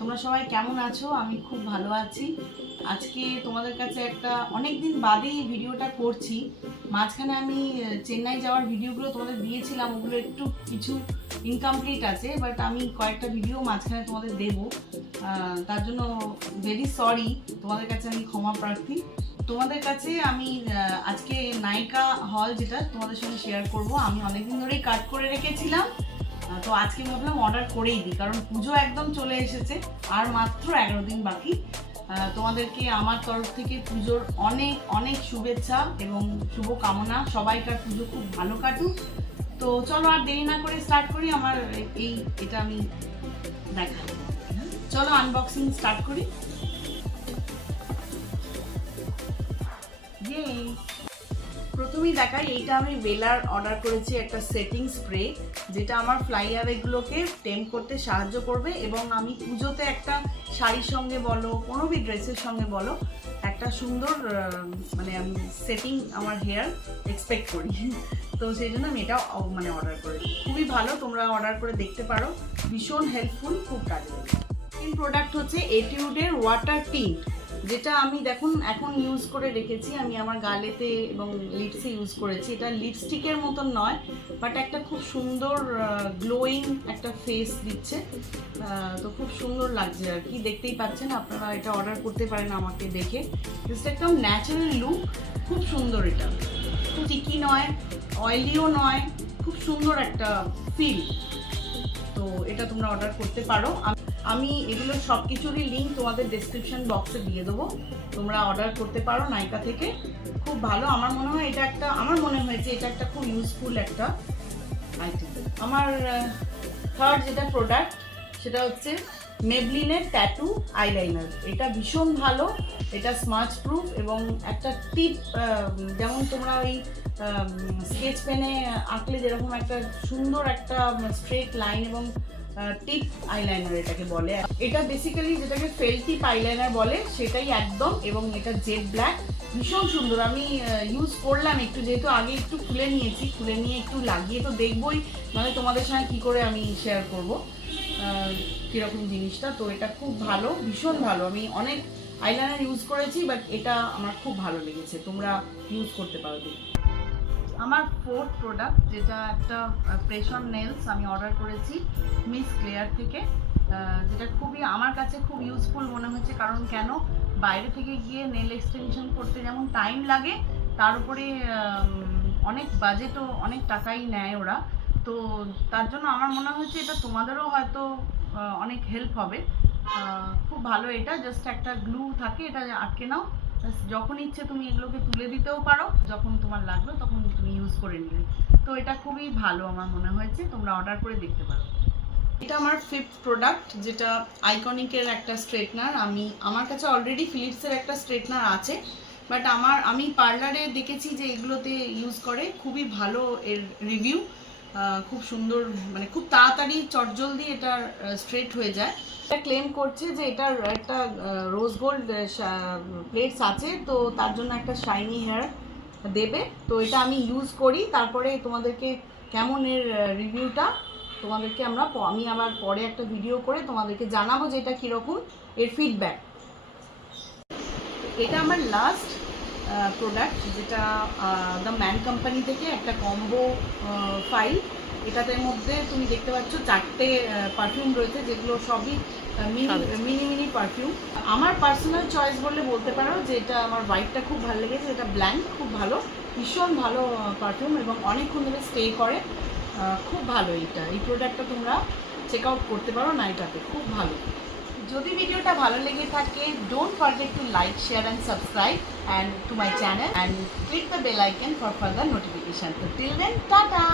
তোমরা সবাই কেমন আছো? আমি খুব ভালো আছি। আজকে তোমাদের কাছে একটা অনেক দিন বাদেই ভিডিওটা করছি। মাঝখানে আমি চেন্নাই যাওয়ার ভিডিওগুলো তোমাদের দিয়েছিলাম, ওগুলো একটু কিছু ইনকমপ্লিট আছে, বাট আমি কয়েকটা ভিডিও মাঝখানে তোমাদের দেবো। তার জন্য ভেরি সরি, তোমাদের কাছে আমি ক্ষমা প্রার্থী। তোমাদের কাছে আমি আজকে নায়িকা হল যেটা তোমাদের সঙ্গে শেয়ার করব। আমি অনেকদিন ধরেই কাট করে রেখেছিলাম, তো আজকে ভাবলাম অর্ডার করেই দিই, কারণ পুজো একদম চলে এসেছে, আর মাত্র 11 দিন বাকি। তোমাদেরকে আমার তরফ থেকে পুজোর অনেক অনেক শুভেচ্ছা এবং শুভকামনা। সবাইকার পুজো খুব ভালো কাটুক। তো চলো আর দেরি না করে স্টার্ট করি। আমার এটা আমি দেখাবো। চলো আনবক্সিং স্টার্ট করি। প্রথমেই দেখাই, এইটা আমি বেলার অর্ডার করেছি, একটা সেটিং স্প্রে, যেটা আমার ফ্লাই অ্যাওয়েগুলোকে টেম করতে সাহায্য করবে। এবং আমি পুজোতে একটা শাড়ির সঙ্গে বলো, কোনো বি ড্রেসের সঙ্গে বলো, একটা সুন্দর মানে আমি সেটিং আমার হেয়ার এক্সপেক্ট করি। তো সেই জন্য আমি এটা অর্ডার করি। খুবই ভালো, তোমরা অর্ডার করে দেখতে পারো, ভীষণ হেল্পফুল, খুব কাজে লাগে। মেন প্রোডাক্ট হচ্ছে এটিউডের ওয়াটার টিন্ট, যেটা আমি দেখুন এখন ইউজ করে রেখেছি। আমি আমার গালেতে এবং লিপসে ইউজ করেছি। এটা লিপস্টিকের মতন নয়, বাট একটা খুব সুন্দর গ্লোয়িং একটা ফেস দিচ্ছে। তো খুব সুন্দর লাগছে আর কি, দেখতেই পাচ্ছেন আপনারা। এটা অর্ডার করতে পারেন আমাকে দেখে। জাস্ট একদম ন্যাচারাল লুক, খুব সুন্দর। এটা খুব স্টিকি নয়, অয়েলিও নয়, খুব সুন্দর একটা ফিল। তো এটা তোমরা অর্ডার করতে পারো। আমি এগুলো সব কিছুরই লিঙ্ক তোমাদের ডেসক্রিপশন বক্সে দিয়ে দেবো, তোমরা অর্ডার করতে পারো নাইকা থেকে। খুব ভালো, আমার মনে হয় এটা একটা, আমার মনে হয়েছে এটা একটা খুব ইউজফুল একটা আইটেম। আমার থার্ড যেটা প্রোডাক্ট, সেটা হচ্ছে মেবলিনের ট্যাটু আইলাইনার। এটা ভীষণ ভালো, এটা স্মাচ প্রুফ এবং একটা টিপ, যেমন তোমরা ওই স্কেচ পেনে আঁকলে যেরকম একটা সুন্দর একটা স্ট্রেট লাইন এবং টিপ আইলাইনার এটাকে বলে। এটা বেসিক্যালি যেটাকে ফেল টিপ আইলাইনার বলে, সেটাই একদম। এবং এটা জেড ব্ল্যাক, ভীষণ সুন্দর। আমি ইউজ করলাম একটু, যেহেতু আগে একটু খুলে নিয়েছি, খুলে নিয়ে একটু লাগিয়ে তো দেখবই, মানে তোমাদের সঙ্গে কী করে আমি শেয়ার করবো কীরকম জিনিসটা। তো এটা খুব ভালো, ভীষণ ভালো। আমি অনেক আইলাইনার ইউজ করেছি, বাট এটা আমার খুব ভালো লেগেছে, তোমরা ইউজ করতে পারো। আমার ফোর্থ প্রোডাক্ট, যেটা একটা প্রেস অন নেলস, আমি অর্ডার করেছি মিস ক্লেয়ার থেকে, যেটা খুবই আমার কাছে খুব ইউজফুল মনে হয়েছে। কারণ কেন, বাইরে থেকে গিয়ে নেল এক্সটেনশন করতে যেমন টাইম লাগে, তার উপরে অনেক বাজেটও, অনেক টাকাই নেয় ওরা। তো তার জন্য আমার মনে হয়েছে এটা তোমাদেরও হয়তো অনেক হেল্প হবে। খুব ভালো। এটা জাস্ট একটা গ্লু থাকে, এটা আটকে নাও, যখন ইচ্ছে তুমি এগুলোকে তুলে দিতেও পারো, যখন তোমার লাগবে তখন তুমি ইউজ করে নিলে। তো এটা খুবই ভালো আমার মনে হয়েছে, তোমরা অর্ডার করে দেখতে পারো। এটা আমার ফিফথ প্রোডাক্ট, যেটা আইকনিকের একটা স্ট্রেটনার। আমার কাছে অলরেডি ফিলিপসের একটা স্ট্রেটনার আছে, বাট আমি পার্লারে দেখেছি যে এগুলোতে ইউজ করে, খুবই ভালো এর রিভিউ। খুব সুন্দর, মানে খুব তাড়াতাড়ি চটজলদি এটা স্ট্রেট হয়ে যায়। এটা ক্লেম করছে যে এটার একটা রোজ গোল্ড প্লেটস আছে, তো তার জন্য একটা শাইনি হেয়ার দেবে। তো এটা আমি ইউজ করি, তারপরে তোমাদেরকে কেমন এর রিভিউটা তোমাদেরকে আমি আবার পরে একটা ভিডিও করে তোমাদেরকে জানাবো যে এটা কীরকম এর ফিডব্যাক। এটা আমার লাস্ট প্রোডাক্ট, যেটা দ্য ম্যান কোম্পানি থেকে একটা কম্বো ফাইল। এটাতে মধ্যে তুমি দেখতে পাচ্ছ 4টে পারফিউম রয়েছে, যেগুলো সবই মিনি মিনি পারফিউম। আমার পার্সোনাল চয়েস বললে বলতে পারো যে এটা আমার হোয়াইটটা খুব ভালো লেগেছে। এটা ব্ল্যাঙ্ক, খুব ভালো, ভীষণ ভালো পারফিউম এবং অনেকক্ষণ ধরে স্টে করে। খুব ভালো এই প্রোডাক্টটা তোমরা চেক আউট করতে পারো নাইকাতে, খুব ভালো। যদি ভিডিওটা ভালো লেগে থাকে, don't forget to like, share and subscribe and to my channel and click the bell icon for further notification. So till then, tata.